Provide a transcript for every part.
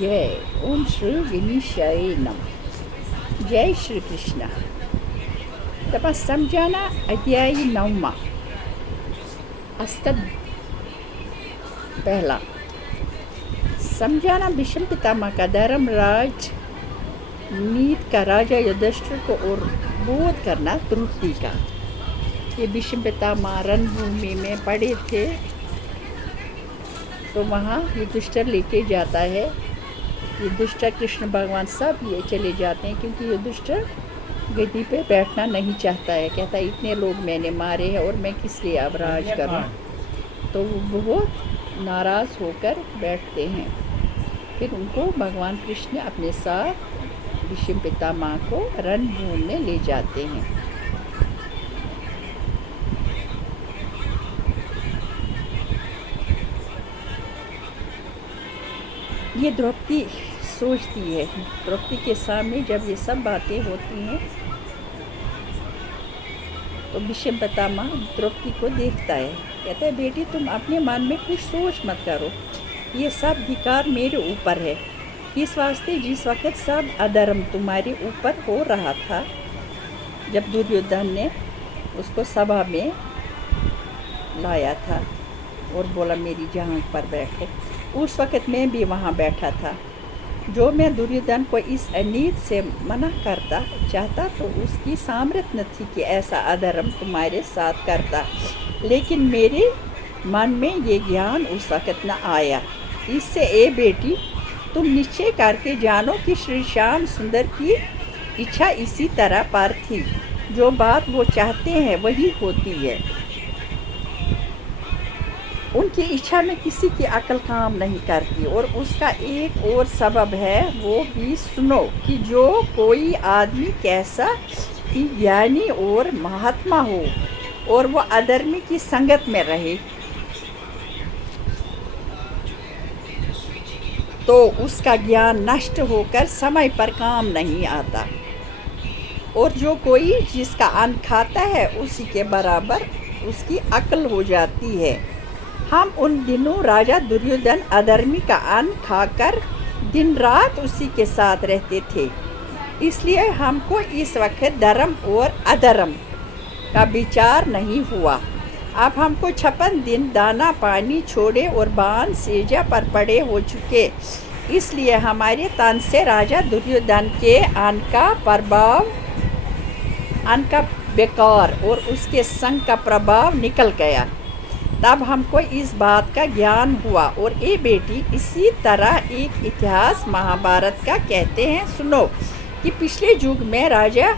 जय ओम श्री गणेशाय नमः। जय श्री कृष्ण। तपा समझाना अध्याय 9 अस्तद पहला समझाना भीष्म पितामह का धर्मराज नीत का राजा युधिष्ठिर को और बोध करना त्रुटि का। ये भीष्म पितामह रणभूमि में पड़े थे तो वहाँ युधिष्ठिर लेके जाता है। युधिष्ठिर कृष्ण भगवान सब ये चले जाते हैं क्योंकि युधिष्ठिर गद्दी पे बैठना नहीं चाहता है। कहता है इतने लोग मैंने मारे हैं और मैं किस लिए अब राज करूं। तो वो बहुत नाराज़ होकर बैठते हैं। फिर उनको भगवान कृष्ण अपने साथ भीष्म पितामह को रणभूमि में ले जाते हैं। ये द्रौपदी सोचती है, द्रौपदी के सामने जब ये सब बातें होती हैं तो भीष्म पितामह द्रौपदी को देखता है। कहता है बेटी तुम अपने मन में कुछ सोच मत करो, ये सब धिक्कार मेरे ऊपर है। किस वास्ते जिस वक्त सब अधर्म तुम्हारे ऊपर हो रहा था, जब दुर्योधन ने उसको सभा में लाया था और बोला मेरी जांघ पर बैठे, उस वक़्त मैं भी वहाँ बैठा था। जो मैं दुर्योधन को इस अनीत से मना करता चाहता तो उसकी सामर्थ्य न थी कि ऐसा अधर्म तुम्हारे साथ करता, लेकिन मेरे मन में ये ज्ञान उस वक़्त न आया। इससे ए बेटी तुम निश्चय करके जानो कि श्री श्याम सुंदर की इच्छा इसी तरह पर थी। जो बात वो चाहते हैं वही होती है। उनकी इच्छा में किसी की अकल काम नहीं करती। और उसका एक और सबब है, वो भी सुनो कि जो कोई आदमी कैसा कि ज्ञानी और महात्मा हो और वो अधर्मी की संगत में रहे तो उसका ज्ञान नष्ट होकर समय पर काम नहीं आता। और जो कोई जिसका अन्न खाता है उसी के बराबर उसकी अकल हो जाती है। हम उन दिनों राजा दुर्योधन अधर्मी का अन्न खाकर दिन रात उसी के साथ रहते थे, इसलिए हमको इस वक्त धर्म और अधर्म का विचार नहीं हुआ। अब हमको 56 दिन दाना पानी छोड़े और बाण सेजा पर पड़े हो चुके, इसलिए हमारे तन से राजा दुर्योधन के अन्न का बेकार और उसके संग का प्रभाव निकल गया। तब हमको इस बात का ज्ञान हुआ। और ये बेटी इसी तरह एक इतिहास महाभारत का कहते हैं सुनो कि पिछले युग में राजा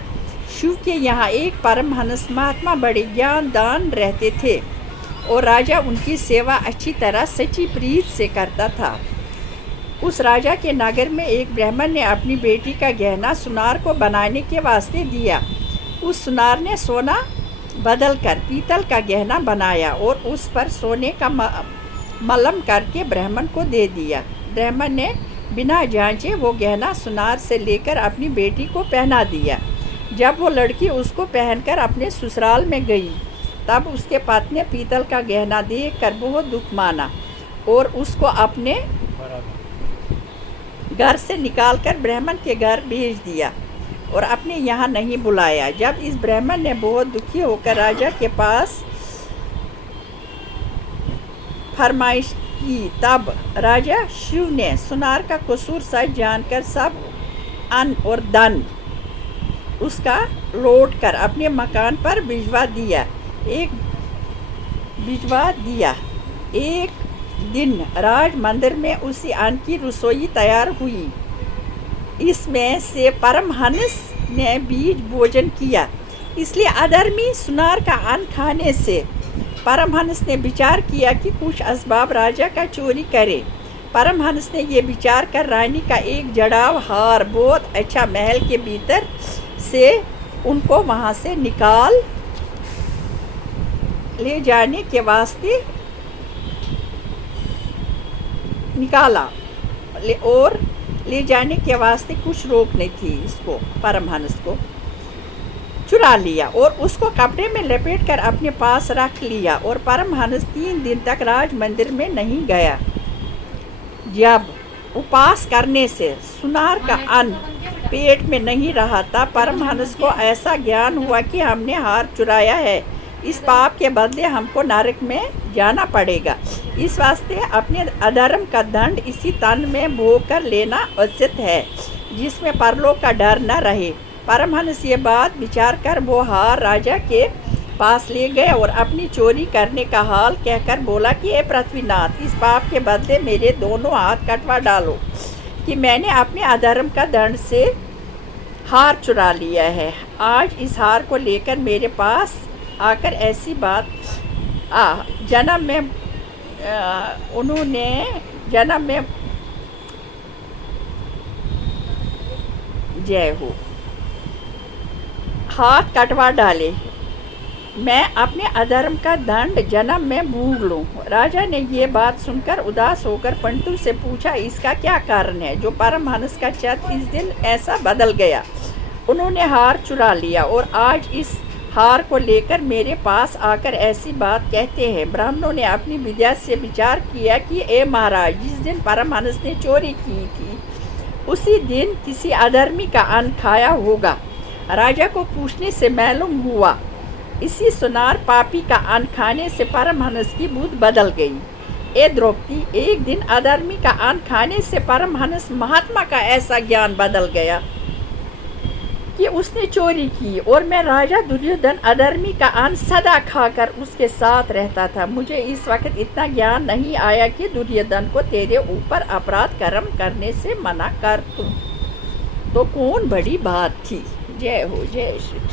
शिव के यहाँ एक परमहंस महात्मा बड़े ज्ञान दान रहते थे और राजा उनकी सेवा अच्छी तरह सच्ची प्रीत से करता था। उस राजा के नगर में एक ब्राह्मण ने अपनी बेटी का गहना सुनार को बनाने के वास्ते दिया। उस सुनार ने सोना बदल कर पीतल का गहना बनाया और उस पर सोने का मलम करके ब्राह्मण को दे दिया। ब्राह्मण ने बिना जांचे वो गहना सुनार से लेकर अपनी बेटी को पहना दिया। जब वो लड़की उसको पहनकर अपने ससुराल में गई तब उसके पति ने पीतल का गहना देखकर बहुत दुख माना और उसको अपने घर से निकालकर ब्राह्मण के घर भेज दिया और अपने यहाँ नहीं बुलाया। जब इस ब्राह्मण ने बहुत दुखी होकर राजा के पास फरमाइश की तब राजा शिव ने सुनार का कसूर सच जानकर सब अन्न और धन उसका लौट कर अपने मकान पर भिजवा दिया। एक दिन राज मंदिर में उसी अन्न की रसोई तैयार हुई। इसमें से परमहंस ने बीज भोजन किया, इसलिए अधर्मी सुनार का अन्न खाने से परमहंस ने विचार किया कि कुछ असबाब राजा का चोरी करे। परमहंस ने ये विचार कर रानी का एक जड़ाव हार बहुत अच्छा महल के भीतर से उनको वहाँ से निकाल ले जाने के वास्ते निकाला और ले जाने के वास्ते कुछ रोक नहीं थी। इसको परमहंस को चुरा लिया और उसको कपड़े में लपेट कर अपने पास रख लिया और परमहंस 3 दिन तक राज मंदिर में नहीं गया। जब उपवास करने से सुनार का अन्न पेट में नहीं रहा था। परमहंस को ऐसा ज्ञान हुआ कि हमने हार चुराया है, इस पाप के बदले हमको नरक में जाना पड़ेगा। इस वास्ते अपने अधर्म का दंड इसी तन में भोग कर लेना उचित है, जिसमें परलोक का डर न रहे। परमहंस ये बात विचार कर वो हार राजा के पास ले गए और अपनी चोरी करने का हाल कहकर बोला कि हे पृथ्वीनाथ, इस पाप के बदले मेरे दोनों हाथ कटवा डालो कि मैंने अपने अधर्म का दंड से हार चुरा लिया है। आज इस हार को लेकर मेरे पास आकर ऐसी बात जन्म में उन्होंने जन्म में जय हो हाथ कटवा डाले, मैं अपने अधर्म का दंड जन्म में भोग लूं। राजा ने ये बात सुनकर उदास होकर पंतु से पूछा, इसका क्या कारण है जो परमहंस का चित्त इस दिन ऐसा बदल गया? उन्होंने हार चुरा लिया और आज इस हार को लेकर मेरे पास आकर ऐसी बात कहते हैं। ब्राह्मणों ने अपनी विद्या से विचार किया कि ए महाराज, जिस दिन परमहंस ने चोरी की थी उसी दिन किसी अधर्मी का अन्न खाया होगा। राजा को पूछने से मालूम हुआ इसी सुनार पापी का अन्न खाने से परमहंस की बुद्धि बदल गई। ए द्रौपदी, एक दिन अधर्मी का अन्न खाने से परमहंस महात्मा का ऐसा ज्ञान बदल गया कि उसने चोरी की और मैं राजा दुर्योधन अधर्मी का अन्न सदा खाकर उसके साथ रहता था। मुझे इस वक्त इतना ज्ञान नहीं आया कि दुर्योधन को तेरे ऊपर अपराध कर्म करने से मना कर दूं। तो कौन बड़ी बात थी। जय हो, जय श्री।